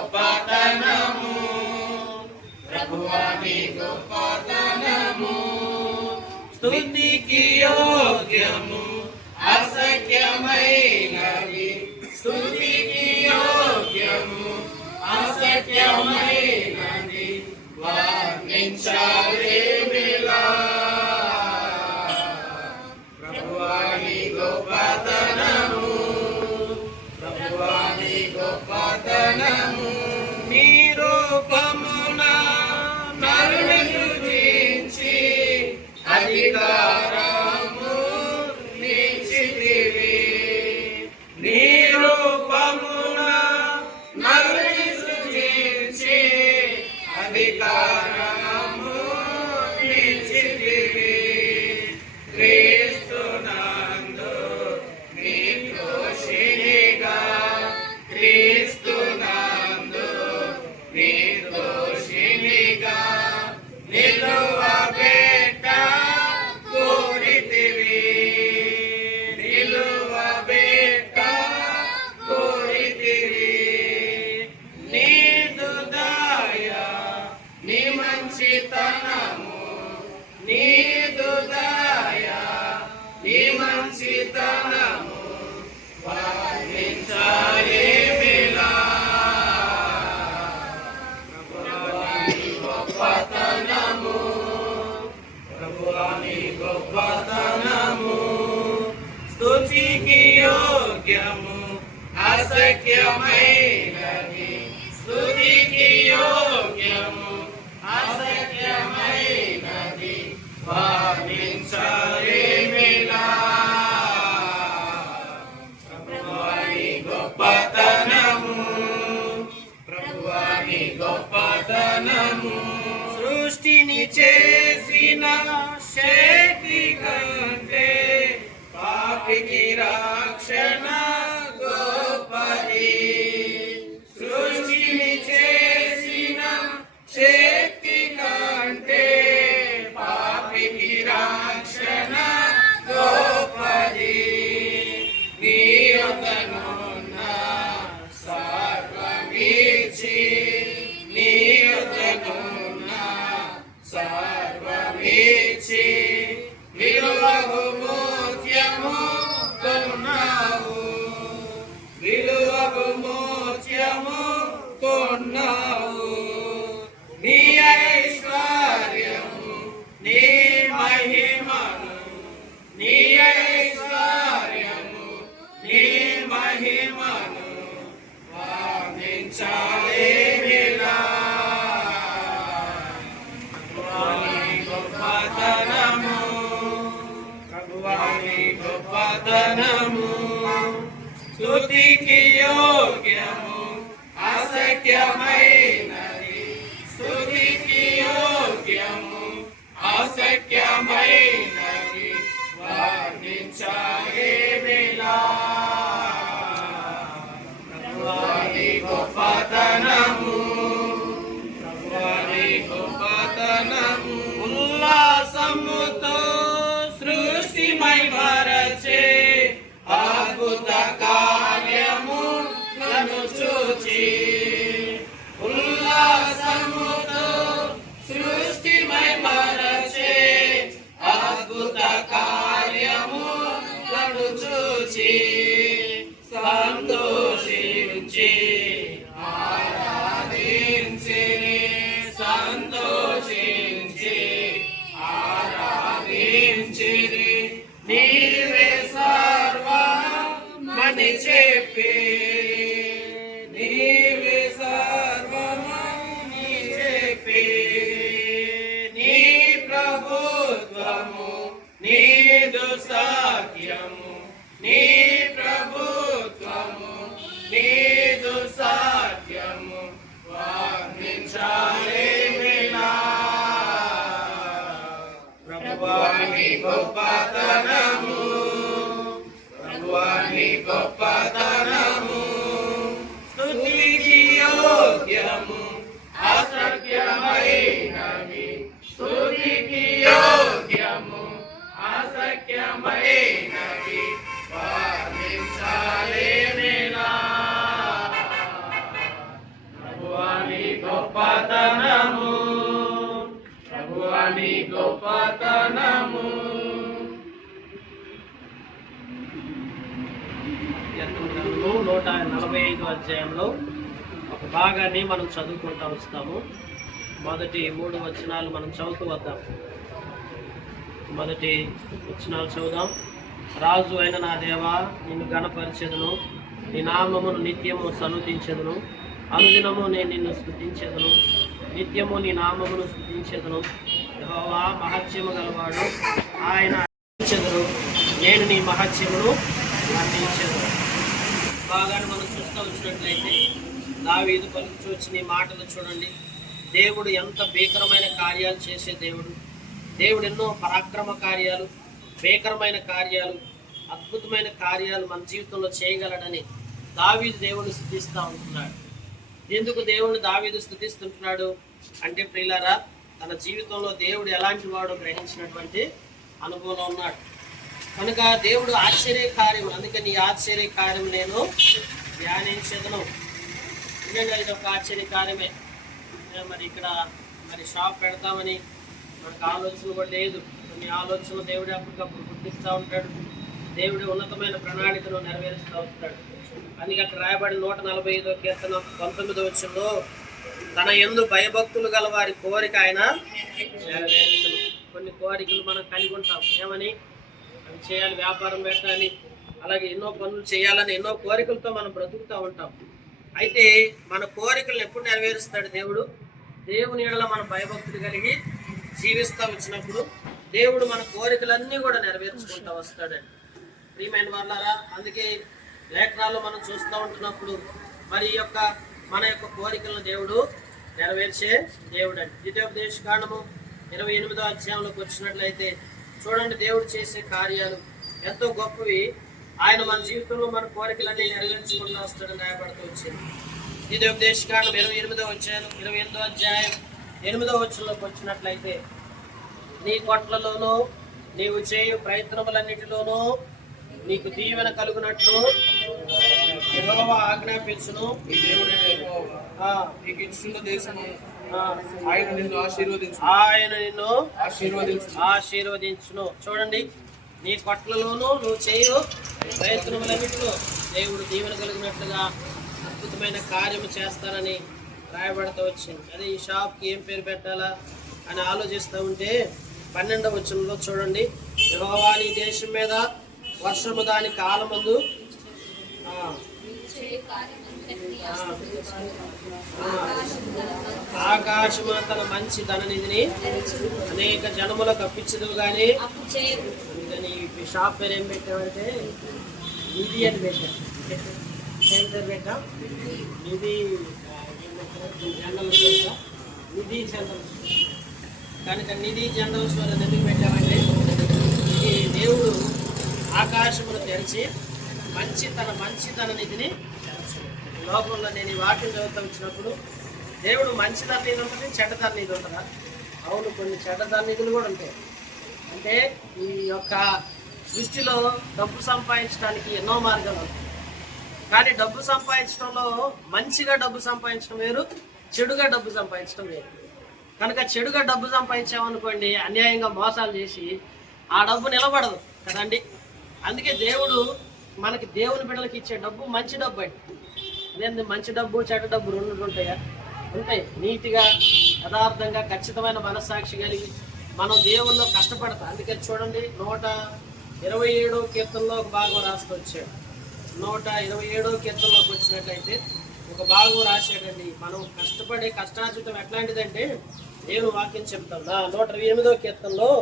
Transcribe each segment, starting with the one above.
గొప్పతనము, ప్రభువా నీ గొప్పతనము స్తుతికి యోగ్యము, అసఖ్యమైనవి స్తుతికి యోగ్యము, అసఖ్యమైనది వర్ణించలేమిలా. ప్రభువా నీ గొప్పతనము, ప్రభువా నీ గొప్పతనము, నీ రూపమున నరుని సృజించి అధికారము నిలిచితివి. నీ రూపమున నరుని సృజించి అధికారము నిలిచితివి. క్రీస్తునందు నీ దోషినిగా, క్రీస్తునందు నీ దోషినిగా నిలువబెట్ట కోరితివి, నిలువబెట్ట కోరితివి. నీదు దయ నీ మంచితనము, నీదు దయ నీ మంచితనము వర్ణించలేమిలా. ప్రభువా నీ గొప్పతనము, ప్రభువా నీ గొప్పతనము స్తుతికి యోగ్యము, అసఖ్యమైనది స్తుతికి యోగ్యము, అసఖ్యమైనది వర్ణించలేమిలా. ప్రభువా నీ గొప్పతనము, ప్రభువా నీ గొప్పతనము సృష్టిని చేసిన శక్తి కంటే పాపికి రక్షణ గొప్పది. సృష్టిని చేసిన శక్తి కంటే పాపికి రక్షణ గొప్పది. నీ యొద్దనున్న సర్వమిచ్చి, నీ యొద్దనున్న సర్వమిచ్చి విలువకు మోత్యము కొన్నావు, విలువకు మోత్యము కొన్నావు. నీ ఐశ్వర్యము నీ మహిమను, నీ ఐశ్వర్యము నీ మహిమను వర్ణించలేమిలా. ప్రభువా నీ గొప్పతనము, ప్రభువా నీ గొప్పతనము స్తుతికి యోగ్యము, అసఖ్యమైనది స్తుతికి యోగ్యము, అసఖ్యమైనది వర్ణించలేమిలా. ప్రభువా నీ గొప్పతనము, ప్రభువా నీ గొప్పతనము ఉల్లాసముతో సృష్టిమై మరచే అద్భుత కార్యము నన్ను చూచి. ఉల్లాసముతో సృష్టిమై మరచే అద్భుత కార్యము నన్ను చూచి సంతోషించి ఆరాధించిరి, సంతోషించి ఆరాధించిరి. నీవే సర్వమని చెప్పి, నీవే సర్వమని చెప్పి. నీ ప్రభుత్వము నీదు సాఖ్యము, నీ ప్రభుత్వము నీదు సాఖ్యము వర్ణించలేమిలా. ప్రభువా నీ గొప్పతనము, ప్రభువా నీ గొప్పతనము స్తుతికి యోగ్యము, అసఖ్యమైనవి స్తుతికి యోగ్యము, అసఖ్యమైనవి వర్ణించలేమిలా. నీ గొప్పతనము ప్రభువా నీ గొప్పతనము. కీర్తన గ్రంథము 145 అధ్యాయంలో ఒక భాగాన్ని మనం చదువుకుంటూ వస్తాము. మొదటి 3 వచనాలు మనం చదువుతూ వద్దాం. మొదటి వచనాలు చదువుదాం. రాజు అయిన నా దేవా, నిన్ను ఘనపరిచెదను, నీ నామమును నిత్యము సన్నుతించెదను. అనుదినము నేను నిన్ను స్తుతించెదను, నిత్యము నీ నామమును స్తుతించెదను. యెహోవా మహత్యము గలవాడు, ఆయన చెదరు, నేను నీ మహత్యమును వర్ణించెదను. బాగానే మనం చూస్తూ వచ్చినట్లయితే దావీదు పలుకుతూ వచ్చిన ఈ మాటలు చూడండి. దేవుడు ఎంత భీకరమైన కార్యాలు చేసే దేవుడు. దేవుడు ఎన్నో పరాక్రమ కార్యాలు, భీకరమైన కార్యాలు, అద్భుతమైన కార్యాలు మన జీవితంలో చేయగలడని దావీదు దేవుడిని స్తుతిస్తూ ఉంటున్నాడు. ఎందుకు దేవుడిని దావీదు స్తుతిస్తుంటున్నాడు అంటే, ప్రియులారా, తన జీవితంలో దేవుడు ఎలాంటి వాడు గ్రహించినటువంటి అనుభవంలో ఉన్నాడు కనుక దేవుడు ఆశ్చర్య కార్యం, అందుకని ఈ ఆశ్చర్య కార్యం నేను ధ్యానించదను. నిజంగా ఇది ఒక ఆశ్చర్య కార్యమే. మరి ఇక్కడ షాప్ పెడతామని మనకు ఆలోచన కూడా లేదు. కొన్ని ఆలోచనలు దేవుడు అప్పటికప్పుడు గుర్తిస్తూ ఉంటాడు. దేవుడి ఉన్నతమైన ప్రణాళికను నెరవేరుస్తూ ఉంటాడు. అందుకే అక్కడ రాయబడి 145 కీర్తన 19 వచనంలో తన యందు భయభక్తులు గల వారి కోరిక ఆయన నెరవేరుస్తుంది. కొన్ని కోరికలు మనం కలిగి ఉంటాం. ఏమని? అవి చేయాలి, వ్యాపారం పెట్టాలి, అలాగే ఎన్నో పనులు చేయాలని ఎన్నో కోరికలతో మనం బ్రతుకుతూ ఉంటాం. అయితే మన కోరికలను ఎప్పుడు నెరవేరుస్తాడు దేవుడు? దేవుని ఎడల మన భయభక్తులు కలిగి జీవిస్తూ వచ్చినప్పుడు దేవుడు మన కోరికలన్నీ కూడా నెరవేర్చుకుంటూ వస్తాడండి. ప్రియమైన వాళ్ళారా, అందుకే లేఖనాల్లో మనం చూస్తూ ఉంటున్నప్పుడు మరి మన యొక్క కోరికలను దేవుడు నెరవేర్చే దేవుడు అండి. ద్వితీయోపదేశ కాండము 28వ అధ్యాయంలోకి వచ్చినట్లయితే చూడండి, దేవుడు చేసే కార్యాలు ఎంతో గొప్పవి. ఆయన మన జీవితంలో మన కోరికలన్నీ నెరవేర్చుకుంటూ వస్తాడని రాయబడుతూ వచ్చింది. ద్వితీయోపదేశ కాండం 28వ అధ్యాయం 8వ వచనంలోకి వచ్చినట్లయితే, నీ కొట్లలోనూ నీవు చేయు ప్రయత్నములన్నిటిలోనూ నీకు దీవెన కలుగునట్లు యెహోవా ఆజ్ఞాపించును. ఈ దేవుడైన యెహోవా నీకు ఇచ్చిన దేశము ఆయన నిన్ను ఆశీర్వదించును. చూడండి, నీ కొట్లలోనూ నువ్వు చేయు ప్రయత్నములన్నిటిలో దేవుడు దీవెన కలిగినట్లుగా అద్భుతమైన కార్యము చేస్తానని రాయబడుతూ వచ్చింది. అదే ఈ షాప్కి ఏం పేరు పెట్టాలా అని ఆలోచిస్తూ ఉంటే 12వ వచనంలో చూడండి, యెహోవా నీ దేశం మీద వర్షము దాని కాలమందు ఆకాశము తన మంచి ధననిధిని అనేక జనములకు అప్పించదు. కానీ అందుకని ఈ షాప్ పేరు ఏం పెట్టామంటే నిధి అని పెట్టాం. ఏం పేరు పెట్టాం? నిధి జనరల్ స్టోర్. నిధి జనరల్ స్టోర్. కనుక నిధి జనరల్ స్టోర్ అని ఎందుకు పెట్టామంటే, ఈ దేవుడు ఆకాశమును తెరిచి తన నిధిని లోకంలో నేను ఈ వాక్యం చదువుతూ వచ్చినప్పుడు దేవుడు మంచిదన నిధి ఉంటుంది, చెడ్డదన నిధి ఉంటుందా? అవును, కొన్ని చెడ్డదన నిధులు కూడా ఉంటాయి. అంటే ఈ యొక్క సృష్టిలో డబ్బు సంపాదించడానికి ఎన్నో మార్గాలు ఉంటాయి. కానీ డబ్బు సంపాదించడంలో మంచిగా డబ్బు సంపాదించడం వేరు, చెడుగా డబ్బు సంపాదించడం వేరు. కనుక చెడుగా డబ్బు సంపాదించామనుకోండి, అన్యాయంగా మోసాలు చేసి ఆ డబ్బు నిలబడదు కదండి. అందుకే దేవుడు మనకి దేవుని బిడ్డలకి ఇచ్చే డబ్బు మంచి డబ్బు అండి. అదే మంచి డబ్బు చెడ్డ డబ్బు రెండు ఉంటాయా? ఉంటాయి. నీతిగా, యథార్థంగా, ఖచ్చితమైన మనస్సాక్షి కలిగి మనం దేవుల్లో కష్టపడతాం. అందుకని చూడండి, 127వ కీర్తనలో ఒక భాగం రాస్తూ వచ్చాడు. 127వ కీర్తనలోకి వచ్చినట్లయితే ఒక భాగం రాశాడండి. మనం కష్టపడే కష్టార్జితం ఎట్లాంటిదంటే దేవుని వాక్యం చెప్తాం. 128వ కీర్తనలో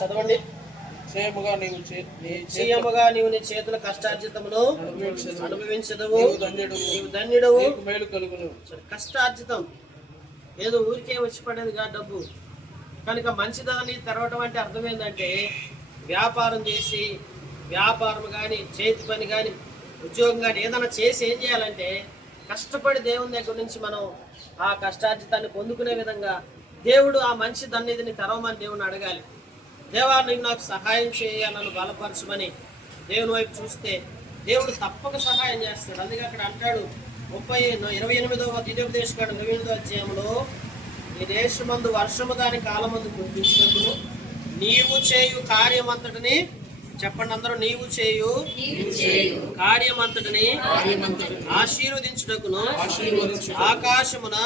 చదవండి. క్షేమముగా నీవు నీ చేతుల కష్టార్జితమును అనుభవించదవు, నీవు ధన్యుడవు, మేలు కలుగును. కష్టార్జితం ఏదో ఊరికే వచ్చి పడేది కాదు డబ్బు. కనుక మంచిదని తెరవటం అంటే అర్థం ఏంటంటే, వ్యాపారం చేసి, వ్యాపారం కానీ, చేతి పని కానీ, ఉద్యోగం కానీ ఏదైనా చేసి ఏం చేయాలంటే కష్టపడి దేవుని దగ్గర నుంచి మనం ఆ కష్టార్జితాన్ని పొందుకునే విధంగా దేవుడు ఆ మంచి దన్నిధిని తెరవమని దేవుని అడగాలి. దేవా, నీవు నాకు సహాయం చేయ, నన్ను బలపరచమని దేవుని వైపు చూస్తే దేవుడు తప్పక సహాయం చేస్తాడు. అందుకే అక్కడ అంటాడు, 28వ ద్వితీయోపదేశకాండం 28వ అధ్యాయంలో నీ దేశమందు వర్షము దాని కాలమందు కురిపించినప్పుడు నీవు చేయు కార్యమంతటిని చెప్పండి అందరూ, నీవు చేయు కార్యమంతటిని ఆశీర్వదించుటకును ఆకాశమున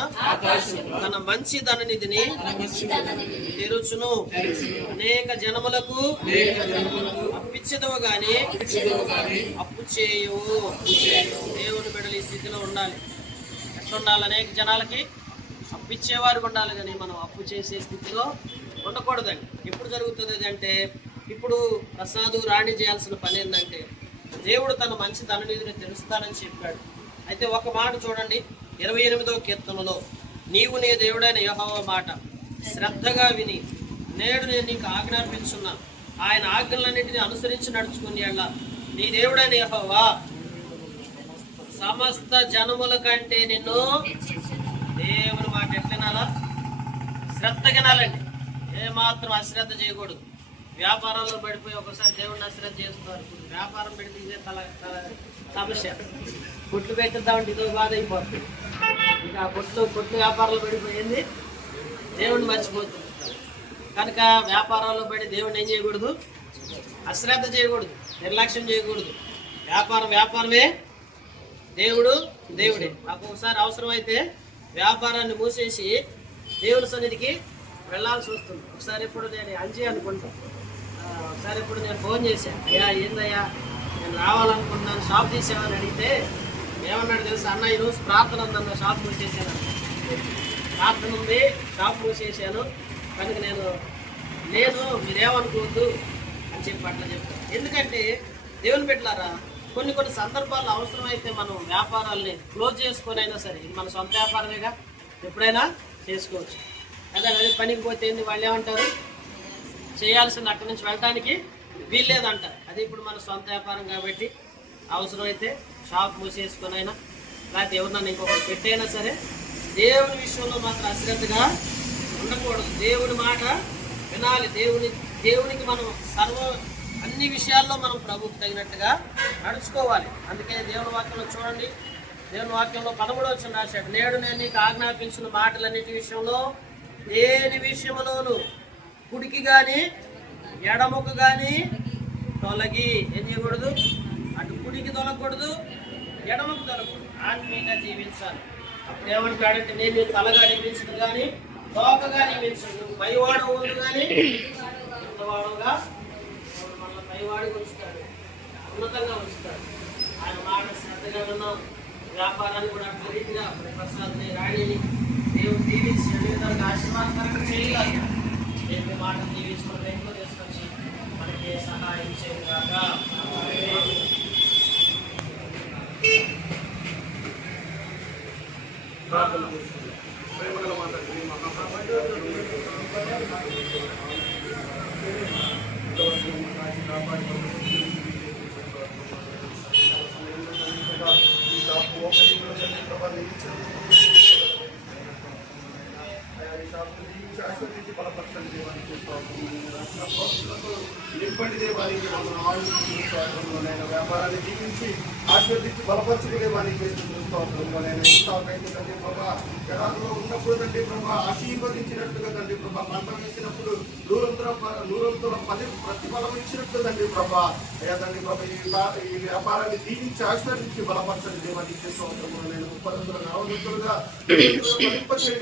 తన మంచి ధననిధిని తెరుచును. అనేక జనములకు అప్పిచ్చదవు గాని అప్పు చేయు. దేవుని బిడ్డలు ఈ స్థితిలో ఉండాలి. ఎట్లా ఉండాలి? అనేక జనాలకి అప్పిచ్చేవారు ఉండాలి, కానీ మనం అప్పు చేసే స్థితిలో ఉండకూడదండి. ఎప్పుడు జరుగుతుంది అంటే, ఇప్పుడు ప్రసాదు రాణి చేయాల్సిన పని ఏంటంటే, దేవుడు తన మంచి ధననిధిని తెలుస్తానని చెప్పాడు. అయితే ఒక మాట చూడండి, 28వ కీర్తనలో, నీవు నీ దేవుడైన యెహోవా మాట శ్రద్ధగా విని నేడు నేను నీకు ఆజ్ఞాపించున్నా ఆయన ఆజ్ఞలన్నింటినీ అనుసరించి నడుచుకుని అలా నీ దేవుడైన యెహోవా సమస్త జనముల కంటే నిన్ను. దేవుని మాట ఎట్లనాలా? శ్రద్ధగా వినాలండి. ఏమాత్రం అశ్రద్ధ చేయకూడదు. వ్యాపారాల్లో పడిపోయి ఒకసారి దేవుడిని అశ్రద్ధ చేస్తున్నారు. వ్యాపారం పెడితే ఇదే సమస్య. కొట్లు పెట్టిద్దామంటే ఇదో బాధ అయిపోతుంది. ఇంకా కొట్లు వ్యాపారాలు పడిపోయింది, దేవుడిని మర్చిపోతుంది. కనుక వ్యాపారాల్లో పడి దేవుడిని ఏం చేయకూడదు? అశ్రద్ధ చేయకూడదు, నిర్లక్ష్యం చేయకూడదు. వ్యాపారమే, దేవుడు దేవుడే. నాకు ఒకసారి అవసరమైతే వ్యాపారాన్ని మూసేసి దేవుని సన్నిధికి వెళ్ళాల్సి వస్తుంది. ఒకసారి ఇప్పుడు నేను అంజీ అనుకుంటాను. ఒకసారి ఇప్పుడు నేను ఫోన్ చేశాను, అయ్యా ఏందయ్యా నేను రావాలనుకుంటున్నాను, షాప్ తీసామని అడిగితే ఏమన్నాడు తెలుసా? అన్న ఈరోజు ప్రార్థన ఉందన్న, షాప్ మూసేసాను. ప్రార్థన ఉంది, షాప్ మూసేసాను, కనుక నేను మీరేమనుకోవద్దు అని చెప్పి అట్లా చెప్తాను. ఎందుకంటే దేవుని పెట్టారా, కొన్ని సందర్భాల్లో అవసరమైతే మనం వ్యాపారాలని క్లోజ్ చేసుకొని అయినా సరే, ఇది మన సొంత వ్యాపారమేగా, ఎప్పుడైనా చేసుకోవచ్చు. అదే పనికి పోతే ఏంది, వాళ్ళు ఏమంటారు, చేయాల్సింది అక్కడి నుంచి వెళ్ళటానికి వీల్లేదంటారు. అది ఇప్పుడు మన సొంత వ్యాపారం కాబట్టి అవసరమైతే షాప్ మూసేసుకొని అయినా, లేకపోతే ఎవరినైనా ఇంకొకటి పెట్టైనా సరే, దేవుని విషయంలో మాత్రం అశ్రద్ధగా ఉండకూడదు. దేవుని మాట వినాలి. దేవునికి మనం అన్ని విషయాల్లో మనం ప్రభువుకు తగినట్టుగా నడుచుకోవాలి. అందుకే దేవుని వాక్యంలో చూడండి, దేవుని వాక్యంలో 13వ వచనం రాశాడు, నేడు నేను నీకు ఆజ్ఞాపించిన మాటలన్నిటి విషయంలో దేని విషయంలోనూ కుడికి కానీ ఎడముకు కానీ తొలగి ఏం చేయకూడదు? అటు కుడికి తొలగకూడదు, ఎడముకు తొలగకూడదు. ఆత్మీయంగా జీవించాలి. అప్పుడు ఏమంటాడంటే, నేను తలగా నియమించదు కానీ తోకగా నియమించదు, పైవాడు ఉంది కానీ ఉన్నవాడుగా మన పైవాడికి ఉంచుతాడు, ఉన్నతంగా ఉంచుతాడు. ఆయన మాట శ్రద్ధగా ఉన్నాం. వ్యాపారాన్ని కూడా అట్లా రీతిగా ప్రసాద్ని రాణిని దేవుడు దీవించి అన్ని విధాలుగా ఆశీర్వాదకరంగా చేయగలరు. దేవుని మాట దీవించుకుని వెంటనే తీసుకొచ్చి మనకి సహాయం చేయగా. నింపటి దేవానికి వ్యాపారాన్ని జీవించి ఆశీర్వదించి బలపరచని దేవానికి జనాల్లో ఉన్నప్పుడు తండ్రి ప్రభా ఆశీర్వదించినట్టుగా తండ్రి ప్రభా పంట వేసినప్పుడు నూరంతో ప్రతిఫలం ఇచ్చినట్టు తండ్రి ప్రభా అయ్యా తండ్రి ప్రభా ఈ వ్యాపారాన్ని దీవించి ఆశీర్వదించి బలపరచని దేవానికి చేస్తూ నేను ముప్పదంతులుగా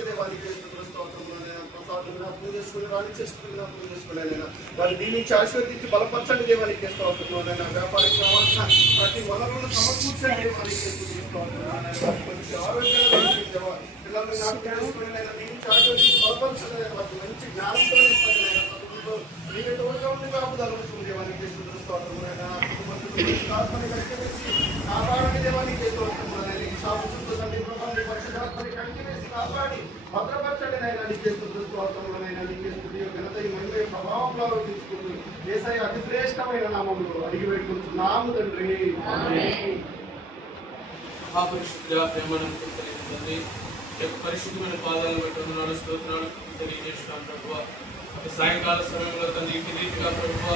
దేవానికి దాన్ని దీనికి ఆశీర్వదించి బలపరచండి దేవానికి చేస్తూ ఉంటున్నాను. వ్యాపారికి కావాల్సిన ప్రతి వనరులను సమకూర్చండి దేవానికి చేస్తూ పిల్లల్ని నాకు చేసుకుని దీనికి ఆశీర్వదించి బలపరచండి. మంచి జ్ఞానంతో నీకు తోడుగా ఉండి కాపుదలు దేవానికి చేస్తూ కాపాడండి దేవానికి చేస్తూ ఉంటున్నాను. షాపు చుట్టూ తండ్రి ప్రభావం పరిశుభ్రాత్మని కంటి వేసి కాపాడి భద్రపరచండి నైనా నీకు చేస్తూ దృష్టివార్తలైనా నీకు చేస్తూ ఘనత ఈ మహిళ ప్రభావంలో తీసుకుంటూ ఏసై అతి శ్రేష్టమైన నామంలో అడిగి పెట్టుకుంటున్నాము తండ్రి. పరిశుద్ధమైన పాదాలను పెట్టుకున్నాడు, స్తోత్రాలు తెలియజేస్తున్నాను ప్రభువా. సాయంకాల సమయంలో తండ్రి ఇంటి రీతిగా ప్రభువా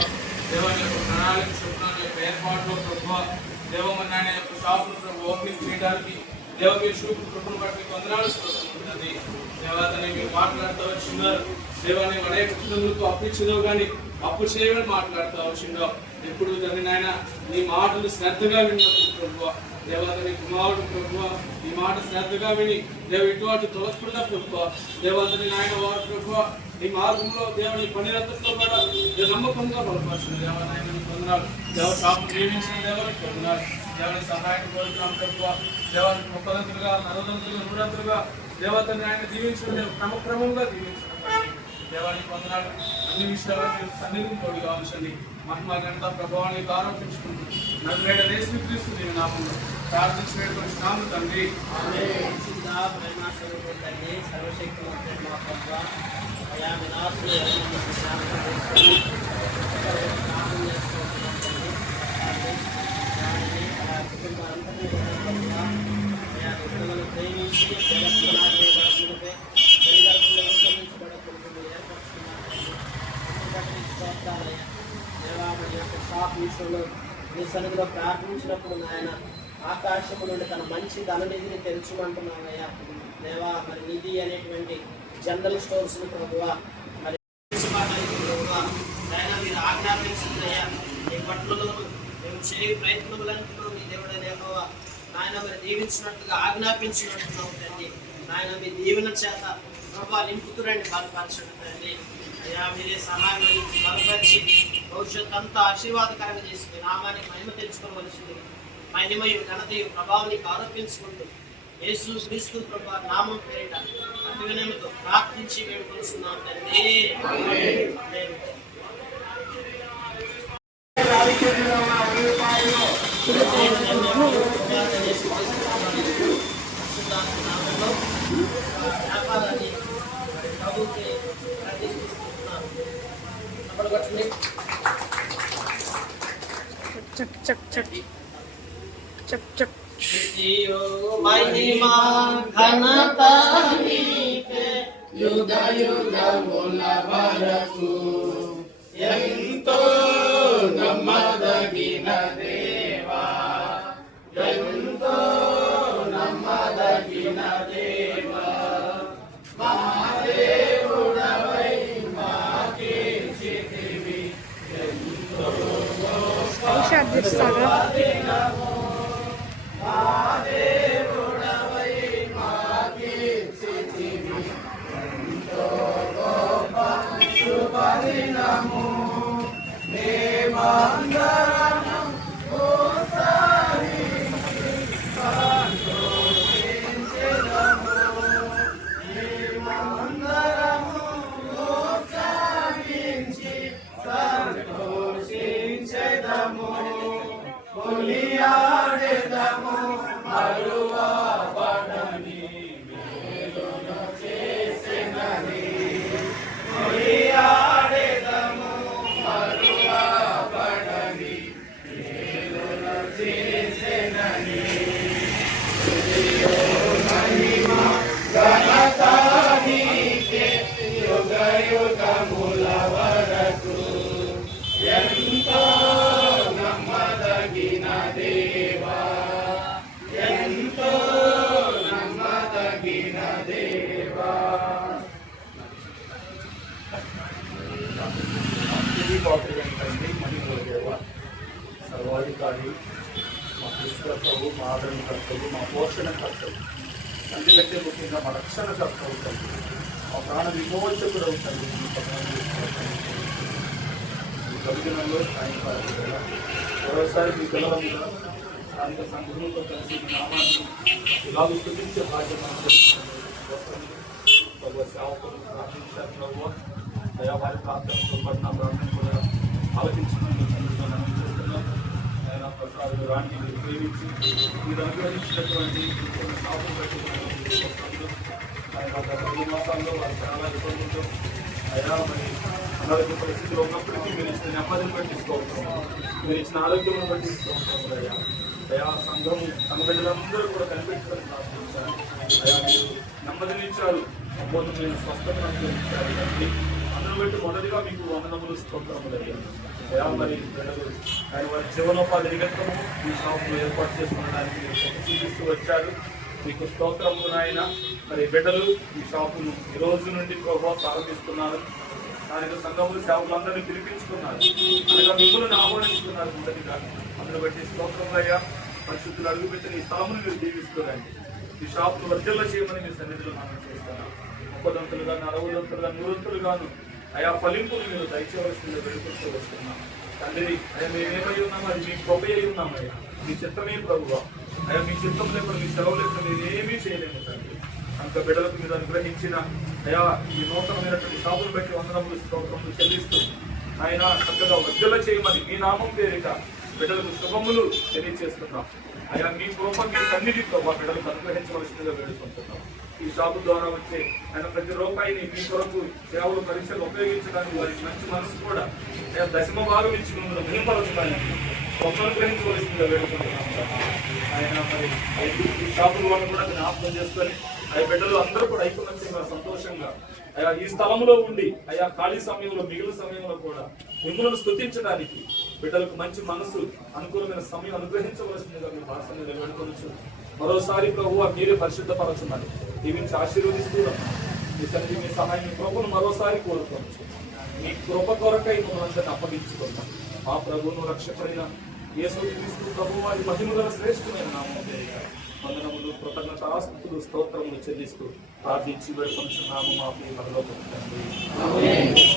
దేవాన్ని యొక్క ప్రణాళిక చెప్పిన యొక్క ఏర్పాట్లో ప్రభువా దేవమన్నాయన యొక్క షాపులు ప్రభు ఓపెనింగ్ చేయడానికి దేవ మీరు చూపు కృపను బట్టి వందనాలు స్తోత్రములు. దేవాతని మీరు మాట్లాడుతూ వచ్చిన్నారు. దేవాన్ని అనేక కుటుంబాలకు అప్పించదో కానీ అప్పు చేయమని మాట్లాడుతూ వచ్చిందో ఎప్పుడు దాన్ని నాయన నీ మాటలు శ్రద్ధగా విన్నప్పుడు ప్రభువా దేవాతని కుమారుడు ప్రభువా ఈ మాట శ్రద్ధగా విని దేవ ఇటువంటి తొలగకుండా ప్రభువా దేవాతని నాయన వారు ప్రభువా ఈ మార్గంలో దేవుని పనిరత్తో కూడా నమ్మకంగా బలపరచిన దేవాలయాన్ని పొందినాడు. దేవ శాపం జీవించిన దేవాన్ని పొందినాడు. దేవుని సహాయం కోరుతున్నాం ప్రభువా దేవాన్ని ముప్పదంతులుగా 40 100 దేవతని ఆయన దీవించిన క్రమక్రమంగా దీవించిన దేవాన్ని పొందినాడు. అన్ని విషయాల్లో మీరు సన్నిధిని తోడుగా ఉంచండి. మహిమ ఘనత ప్రభావాన్ని ఆరోపించుకుంటూ నన్ను యేసుక్రీస్తు దీని నామంలో ప్రార్థించినటువంటి నామం తండ్రి. నీ సన్నిధిలో ప్రార్థించినప్పుడు నాయన ఆకాశము నుండి తన మంచి ధననిధిని తెరుచుమంటున్నావయ్యా దేవా. మరి నిధి అనేటువంటి జనరల్ స్టోర్స్ ప్రభువా మరి నాయన మీరు ఆజ్ఞాపించిందయ్యా నీ పట్లలో మేము చేయ ప్రయత్నములంటూ మీ దేవుడైన యెహోవా నాయన మరి దీవించినట్టుగా ఆజ్ఞాపించినట్టున్నావు తండ్రి. నాయన మీ దీవెన చేత ప్రభా నింపుతురండి బలపరచండి తండ్రి. అయ్యా మీరే సహాయం బలపరిచి భవిష్యత్ అంతా ఆశీర్వాదకరంగా చేసి మీ నామానికి మహిమ తెచ్చుకోవలసింది. మహిమయు ఘనతయు ప్రభావం నీకు ఆరోపించుకుంటూ యేసు క్రీస్తు ప్రభా నామం పేరిట అతి వినయంతో ప్రార్థించి వేడుకొలుస్తున్నాం తండ్రి. వ్యాపారాన్ని ప్రభుత్వం चक चक चक चक चक महिमा घनता नीके युग युगमुల వరకు ఎంతో నమ్మదగిన దేవా ఎంతో నమ్మదగిన దేవా మా దేవుడవై మాకీర్తివి ఎంతో Saga. సర్వాధికారి మా కృష్ణకర్తవు మా ఆదరణకర్తవు మా పోషణకర్తవు అందుకంటే ముఖ్యంగా మా రక్షణకర్తవు తండ్రి మా ప్రాణ విమోచకుడు అవుతాడు. ఈ కలిగినంలో సాయంకాలం మరోసారి మీ పిల్లల మీద స్థానిక సంఘంతో కలిసి మీ నామాన్ని ఇలాగ స్థుతించే భాగ్యం సేవకులు ప్రార్థించారు. ప్రభు దయావారి ప్రార్థనతో పడిన ప్రార్థన కూడా ఆలోచించిన ఆయన ప్రసాదులు రాణి మీరు ప్రేమించి మీరు అనుగ్రహించినటువంటి శాపం బట్టి ఆయన గత 2 మాసాల్లో వారు చాలా ఇబ్బందులతో అయా మరి అనారోగ్య పరిస్థితిలో ఉన్నప్పటికీ మీరు ఇచ్చిన నెమ్మదిని బట్టి ఇస్తున్నాం, మీరు ఇచ్చిన ఆరోగ్యం బట్టి ఇస్తున్నాం. అయ్యా అయా సంఘం బిడ్డలందరూ కూడా కనిపెట్టుకొని ప్రార్థించారు. అయా మీరు నెమ్మదినిచ్చారు, అద్భుతమైన స్వస్థతను అనుగ్రహించారు. అందరూ బట్టి మొదటిగా మీకు వందనములు స్తోత్రములయ్యా. అయా మరి ఆయన వారి జీవనోపాధి నిమిత్తము ఈ షాపులో ఏర్పాటు చేసుకోవడానికి మీరు చూపిస్తూ వచ్చారు. మీకు స్తోత్రము నాయన. మరి బిడ్డలు ఈ షాపును ఈ రోజు నుండి ప్రభావ ప్రారంభిస్తున్నారు. స్థానిక సంఘములు సేవకులందరినీ పిలిపించుకున్నారు, అనగా మిమ్మల్ని ఆహ్వానిస్తున్నారు మొదటిగా. అందును బట్టి స్తోత్రములయ్యా. పరిశుద్ధులు అడుగుపెట్టిన ఈ స్థలమును మీరు దీవిస్తున్నారండి. ఈ షాపును వర్ధిల్ల చేయమని మీ సన్నిధిలో మనం చేస్తున్నాం. 30 గాను 60 100 గాను అయా ఫలింపులు మీరు దయచేయవలసిందిగా వేడుకుంటూ వస్తున్నాం తండ్రి. అయ్యా మేమేమై ఉన్నామో అది మీ కృప అయి ఉన్నామయ్యా. మీ చిత్తమే ప్రభువా. అయ్యా మీ చిత్తం లేకుండా మీ సెలవు లేకుండా మీరు ఏమీ చేయలేము తండ్రి. అంత బిడ్డలకు మీరు అనుగ్రహించిన అయా ఈ నూతనమైనటువంటి షాపులు బట్టి వందనములు స్తోత్రములు చెల్లిస్తూ ఆయన చక్కగా వర్ధిల్ల చేయమని మీ నామం పేరిట బిడ్డలకు శుభములు తెలియజేస్తున్నాం. అయా మీ కృప మీ సన్నిధితో మా బిడ్డలకు అనుగ్రహించవలసిందిగా వేడుకుంటున్నాం. ఈ షాపు ద్వారా వచ్చే ఆయన ప్రతి రూపాయిని మీ కొరకు సేవలు పరీక్షలు ఉపయోగించడానికి వారికి మంచి మనసు కూడా దశమ భాగం ఇచ్చి మిమ్మల్ని మేలుపరచడానికి అనుగ్రహించవలసిందిగా వేడుకుంటున్నాం. ఆయన మరి ఈ షాపుల వాళ్ళు కూడా జ్ఞాపకం చేసుకొని ఆ బిడ్డలు అందరూ కూడా ఐకమత్యంగా సంతోషంగా అయా ఈ స్థలంలో ఉండి అయా ఖాళీ సమయంలో మిగిలిన సమయంలో కూడా మిమ్మల్ని స్తుతించడానికి బిడ్డలకు మంచి మనసు అనుకూలమైన సమయం అనుగ్రహించవలసిందిగా మీ భాషను నిలబెట్టుకోవచ్చు. మరోసారి ప్రభువా మీరే పరిశుద్ధపరచున్నారు, దీవించి ఆశీర్వదిస్తున్నాం. మీ సన్నిధి మీ సహాయం మీ కృపను మరోసారి కోరుకోవచ్చు. మీ కృప కొరకై మమ్మల్ని అప్పగించుకుంటాం. మా ప్రభువును రక్షకుడైన యేసుక్రీస్తు ప్రభువు వారి మహిమగల శ్రేష్ఠమైన నామం వందనములు కృతజ్ఞతాస్తుతులు స్తోత్రములు చెల్లిస్తూ ప్రార్థించి వేడుకొనుచున్నాము మా ప్రియ పరలోకపు తండ్రి.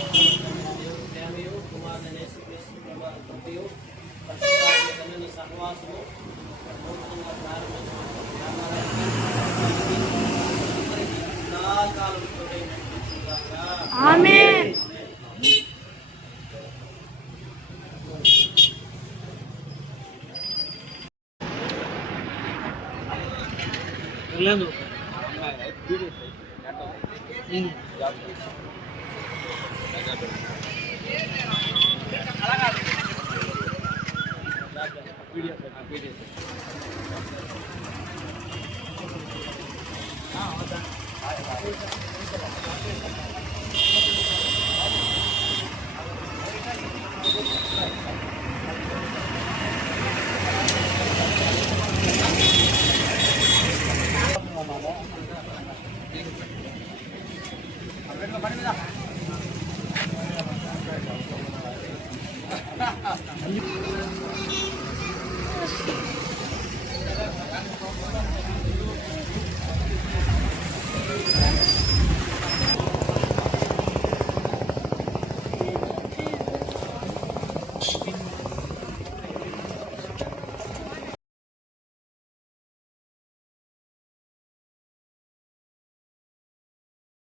ఆమేన్. లేదు వీడియో